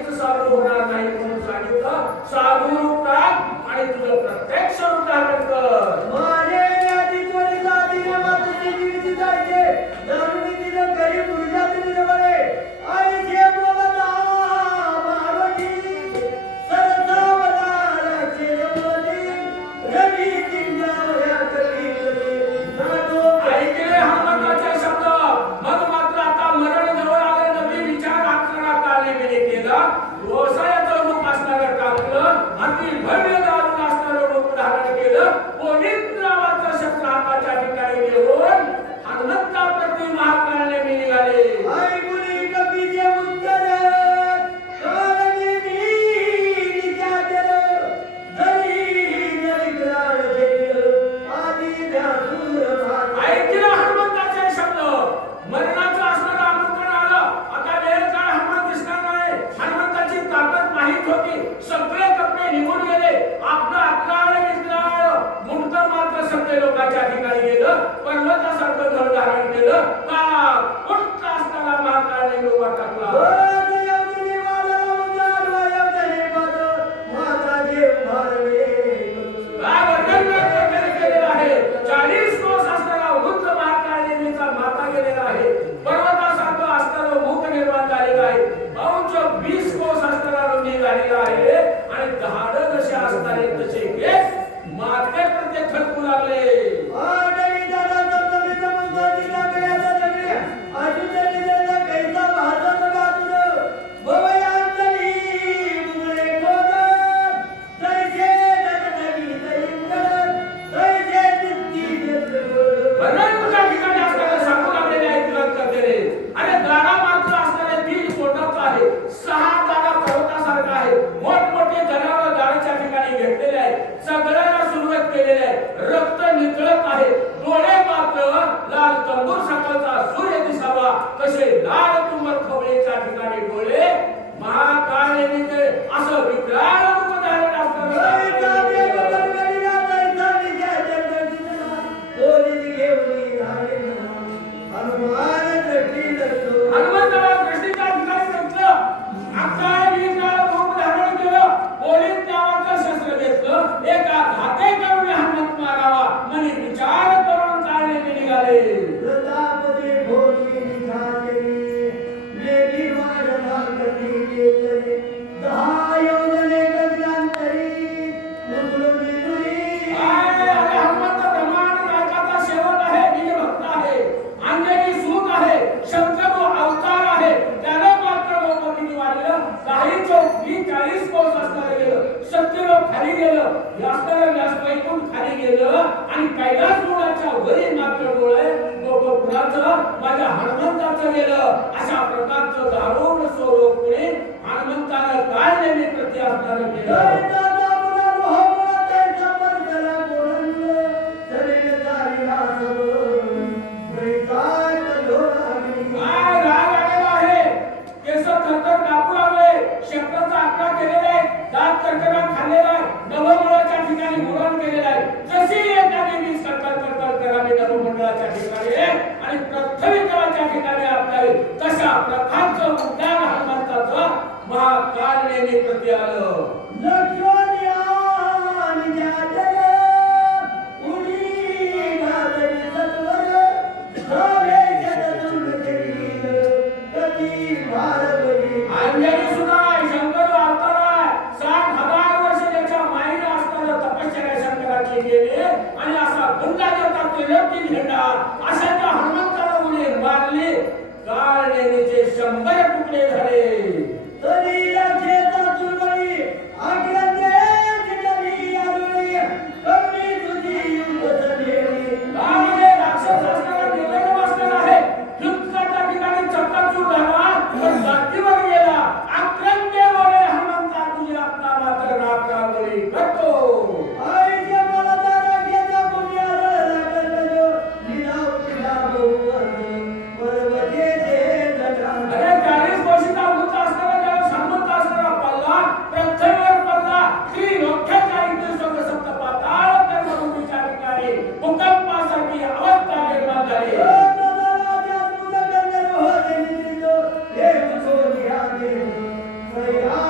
कधीच साधू होणार नाही म्हणून सांगितलं. साधू रूप टाक आणि तुझं प्रत्यक्ष रूप धारण कर. माने आधी कोणी साधीने मातेची जीवित जायचे जाणून तिनं घरी पूजा दिली बळे आई जे बोलता पार्वती सरसावला राजे बोली रवी किंगावया कली नातो ऐकले हनुमंताचे शब्द. मग मात्र आता मरण जवळ आले. नवी विचार आचरणात आले गेले केला. व्यवसायाचं रूप असणारं टाकलं. अति भव्य दारुण असणारं रूप धारण केलं. कोणीच नावाचं शस्त्र हाताच्या ठिकाणी घेऊन हनुमंताप्रती महाकाळने मी निघाले. आई गुणी कपीचे उत्तर काळजी मी निघाले जरी निघाल आधी ध्यासूर भाग ऐकलं हनुमंताचे शब्द. मरणाचं असणारं आमंत्रण आलं. आता वेळ काळ हनुमान दिसणार नाही. हनुमंताची ताकद माहीत होती. सगळे कपडे निघून गेले. आपलं अक्राळ विक्राळ मुंडकं मात्र सगळे लोकांच्या ठिकाणी गेलं. पर्वतासारखं घर धारण केलं. का कुठं असताना महाकाळने डोका टाकला. काय वर्णन केलेलं आहे. 40 कोस असणारा वृद्ध महाकाळनेमीचा माता गेलेला आहे. पर्वतासारखं असणारं मुख निर्माण झालेलं आहे. 20 कोस असणारा रुंदी झालेला आहे आणि दहाड जसे असणारे तसे केस माथ्याप्रती खडकू लागले. वर्णनाच्या ठिकाणी असणारे सांगू लागलेले आहेत ग्रंथकर्ते. आणि दारा मात्र असणारे 3 कोटाचं आहे. 6 दारा पर्वतासारखा आहे. मोठमोठे जनावर दाराच्या ठिकाणी घेतलेले आहेत. सगळ्यांना सुरुवात केलेली आहे. रक्त निकळत आहे. डोळे मात्र लाल तंबूर सकाळचा सूर्य दिसावा तसे लाल तुंबर खवळेच्या ठिकाणी डोळे महाकाळनेमीचे असं विक्राळ रूप धारण असणारं हनुमंताला दृष्टीच्या ठिकाणी म्हटलं. अक्काळ विक्राळ रूप धारण केलं. पोलीस नावाचं शस्त्र घेतलं. एका घाते करून हनुमंत मारावा म्हणे विचार करून काढणे निघाले. हनुमंत ब्रह्मांड नायकाचा सेवक आहे. निजभक्त आहे. अंजनी सूत आहे. शंकर अवतार आहे. त्यानं मात्र लोकांनी वाढलं. काही 40 कोस असणारं गेलं. सत्यलोक खाली गेलं. व्यासनाला व्यासपैकून खाली गेलं आणि कैलास डोळ्याच्या वरील मात्र डोळे कुणाचं माझ्या हनुमंताचं गेलं. अशा प्रकारचं दारुण स्वरूप पुढे हनुमंतानं काळनेमी प्रति असणारं केलं. काय राग आलेला आहे. केस थरथर कापू लागले. शब्दाचा आकडा केलेला आहे. दात कर्करात खाल्लेला आहे. नवमंडळाच्या ठिकाणी गुरण केलेला आहे. जशी एखादी मी सरकार करावी नवमंडळाच्या ठिकाणी आणि पृथ्वीतलाच्या ठिकाणी आपल्याला तशा प्रकारचं उद्यान हनुमंताचं महाकाळनेमी प्रति आलं. अंजनी सुद्धा आहे. शंकर अवतार आहे. 60,000 वर्ष त्याच्या माईने असणारं तपश्चर्या शंकराची केली आणि असा गुंडा देवता त्रिलोकी झेंडा अशा त्या हनुमंताला उडी मारली. काळनेमीचे 100 तुकडे झाले. तरी रक्षेचा चुरबळी अग्रंथे कैलास